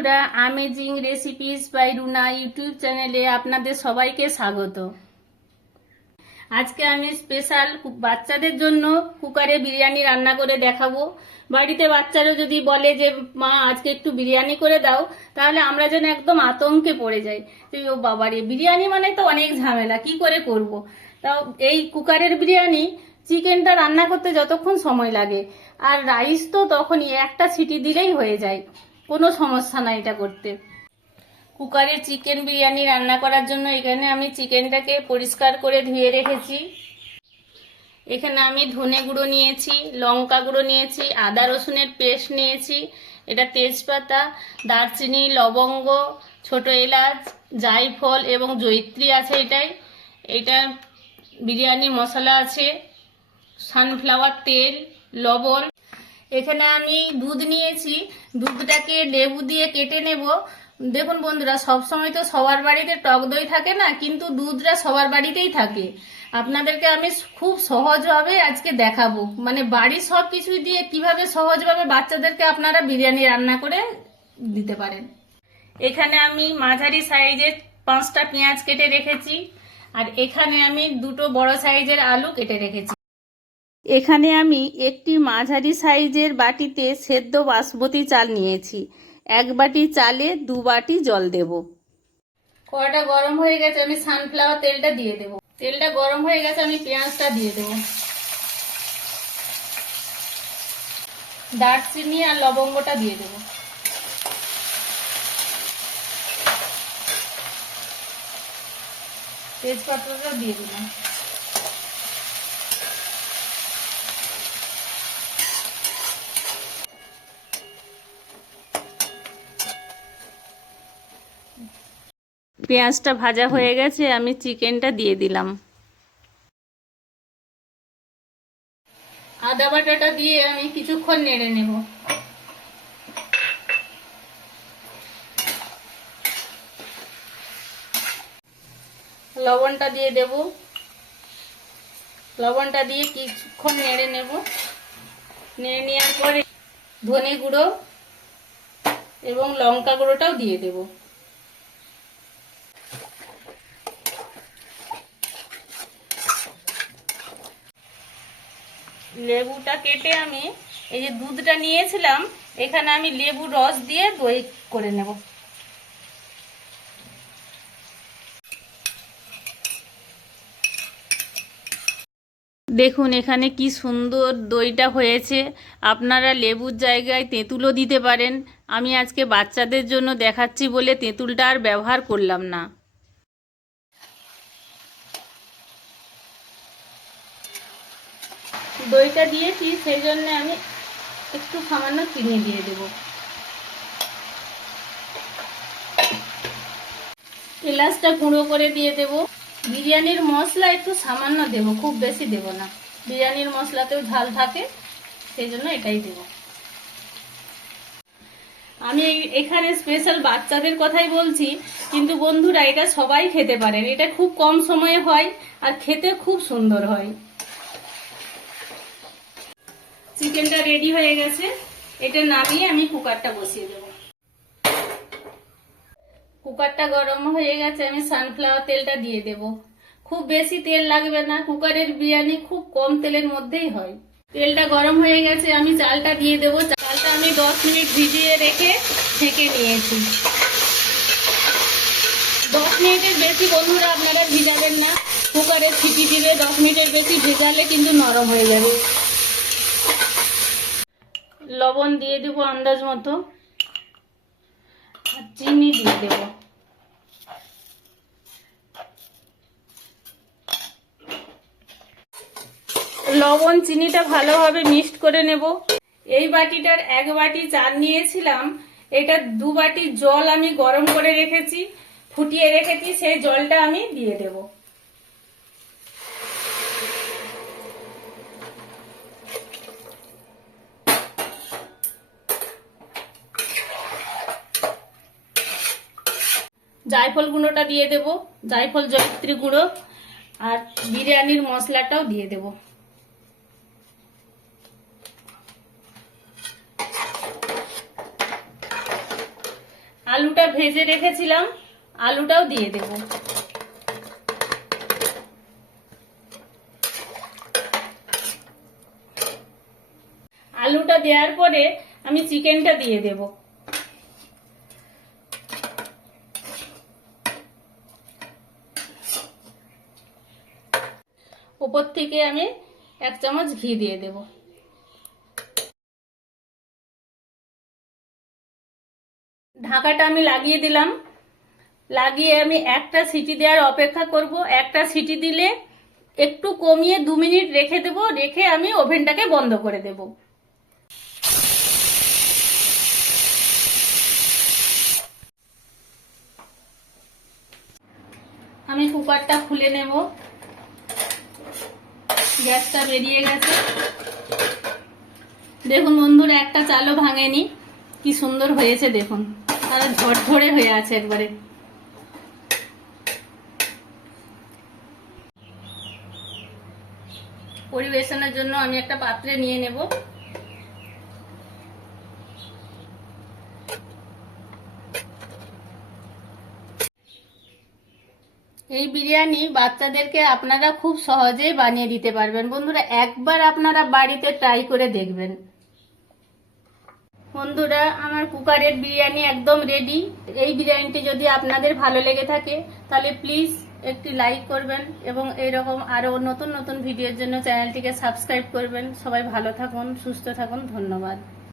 বন্ধুরা, amazing recipes by Runa YouTube চ্যানেলে আপনাদের সবাইকে স্বাগত। আজকে আমি স্পেশাল বাচ্চাদের জন্য কুকারে বিরিয়ানি রান্না করে দেখাবো। বাড়িতে বাচ্চারা যদি বলে যে মা আজকে একটু বিরিয়ানি করে দাও, তাহলে আমরা যেন একদম আতঙ্কে পড়ে যাই যে ও বাবারে, বিরিয়ানি মানে তো অনেক ঝামেলা, কি করে করব। তাও এই কুকারের বিরিয়ানি, চিকেনটা রান্না করতে যতক্ষণ সময় লাগে, আর রাইস তো তখনই একটা সিটি দিলেই হয়ে যায়, কোনো সমস্যা নাই এটা করতে। কুকারে চিকেন বিরিয়ানি রান্না করার জন্য এখানে আমি চিকেনটাকে পরিষ্কার করে ধুয়ে রেখেছি। এখানে আমি ধনে গুঁড়ো নিয়েছি, লঙ্কা গুঁড়ো নিয়েছি, আদা রসুনের পেস্ট নিয়েছি, এটা তেজপাতা, দারচিনি, লবঙ্গ, ছোট এলাচ, জায়ফল এবং জয়িত্রী আছে। এটা বিরিয়ানি মশলা আছে, সানফ্লাওয়ার তেল, লবণ। এখানে আমি দুধ নিয়েছি, দুধটাকে লেবু দিয়ে কেটে নেব। দেখুন বন্ধুরা, সবসময় তো সবার বাড়িতে টক দই থাকে না, কিন্তু দুধটা সবার বাড়িতেই থাকে। আপনাদেরকে আমি খুব সহজভাবে আজকে দেখাবো, মানে বাড়ির সব কিছু দিয়ে কিভাবে সহজভাবে বাচ্চাদেরকে আপনারা বিরিয়ানি রান্না করে দিতে পারেন। এখানে আমি মাঝারি সাইজের 5টা পেঁয়াজ কেটে রেখেছি, আর এখানে আমি 2টো বড় সাইজের আলু কেটে রেখেছি। এখানে আমি একটি মাঝারি সাইজের বাটিতে সেদ্ধ বাসমতি চাল নিয়েছি। 1 বাটি চালে 2 বাটি জল দেব। কড়াটা গরম হয়ে গেছে, আমি সানফ্লাওয়ার তেলটা দিয়ে দেব। তেলটা গরম হয়ে গেছে, আমি পেঁয়াজটা দিয়ে দেব। দারচিনি আর লবঙ্গটা দিয়ে দেব। তেজপাতাটা দিয়ে দিলাম। পেঁয়াজটা ভাজা হয়ে গেছে, আমি চিকেনটা দিয়ে দিলাম। আদা বাটাটা দিয়ে আমি কিছুক্ষণ নেড়ে নেব। লবণটা দিয়ে দেব। লবণটা দিয়ে কিছুক্ষণ নেড়ে নেব। নেড়ে নেওয়ার পরে ধনে গুঁড়ো এবং লঙ্কা গুঁড়োটাও দিয়ে দেব। লেবুটা কেটে আমি এই যে দুধটা নিয়েছিলাম, এখানে আমি লেবুর রস দিয়ে দই করে নেব। দেখুন এখানে কি সুন্দর দইটা হয়েছে। আপনারা লেবুর জায়গায় তেঁতুলও দিতে পারেন। আমি আজকে বাচ্চাদের জন্য দেখাচ্ছি বলে তেঁতুলটা আর ব্যবহার করলাম না। দইটা দিয়েছি, সেই জন্য আমি একটু সামান্য চিনি দিয়ে দেব। এলাচটা গুঁড়ো করে দিয়ে দেব। বিরিয়ানির মশলা একটু সামান্য দেব, খুব বেশি দেব না। বিরিয়ানির মশলাতেও ঝাল থাকে, সেই জন্য এটাই দেব। আমি এখানে স্পেশাল বাচ্চাদের কথাই বলছি, কিন্তু বন্ধুরা এটা সবাই খেতে পারেন। এটা খুব কম সময়ে হয় আর খেতে খুব সুন্দর হয়। চিকেনটা রেডি হয়ে গেছে, এটা নামিয়ে আমি কুকারটা বসিয়ে দেব। কুকারটা গরম হয়ে গেছে, আমি সানফ্লাওয়ার তেলটা দিয়ে দেব। খুব বেশি তেল লাগবে না, কুকারের বিরিয়ানি খুব কম তেলের মধ্যেই হয়। তেলটা গরম হয়ে গেছে, আমি চালটা দিয়ে দেব। চালটা আমি 10 মিনিট ভিজিয়ে রেখে ছেঁকে নিয়েছি। 10 মিনিটের বেশি বন্ধুরা আপনারা ভিজাবেন না, কুকারে সিটি দিলে 10 মিনিটের বেশি ভেজালে কিন্তু নরম হয়ে যাবে। লবণ দিয়ে দেব আন্দাজ মতো, আর চিনি দিয়ে দেব। লবণ চিনিটা ভালোভাবে মিক্সড করে নেব। এই বাটিটার 1 বাটি চাল নিয়েছিলাম, এটা 2 বাটি জল আমি গরম করে রেখেছি, ফুটিয়ে রেখেছি, সেই জলটা আমি দিয়ে দেব। জায়ফল গুঁড়োটা দিয়ে দেব, জায়ফল জয়িত্রী গুঁড়ো, আর বিরিয়ানির মশলাটাও দিয়ে দেব। আলুটা ভেজে রেখেছিলাম, আলুটাও দিয়ে দেব। আলুটা দেওয়ার পরে আমি চিকেনটা দিয়ে দেব। উপর থেকে আমি 1 চামচ ঘি দিয়ে দেব। ঢাকাটা আমি লাগিয়ে দিলাম, লাগিয়ে আমি একটা সিটি দেওয়ার অপেক্ষা করব। একটা সিটি দিলে একটু কমিয়ে 2 মিনিট রেখে দেব, রেখে আমি ওভেনটাকে বন্ধ করে দেব। আমি কুকারটা খুলে নেব, গ্যাসটা বেরিয়ে গেছে। দেখুন বন্ধুরা, একটা চালও ভাঙেনি, কি সুন্দর হয়েছে দেখুন, আর ঝরঝরে হয়ে আছে একবারে। পরিবেশনের জন্য আমি একটা পাত্রে নিয়ে নেব। এই বিরিয়ানি বাচ্চাদেরকে আপনারা খুব সহজেই বানিয়ে দিতে পারবেন। বন্ধুরা, একবার আপনারা বাড়িতে ট্রাই করে দেখবেন। বন্ধুরা, আমার কুকারের বিরিয়ানি একদম রেডি। এই বিরিয়ানিটি যদি আপনাদের ভালো লেগে থাকে তাহলে প্লিজ একটি লাইক করবেন এবং এইরকম আরো নতুন নতুন ভিডিওর জন্য চ্যানেলটিকে সাবস্ক্রাইব করবেন। সবাই ভালো থাকুন, সুস্থ থাকুন, ধন্যবাদ।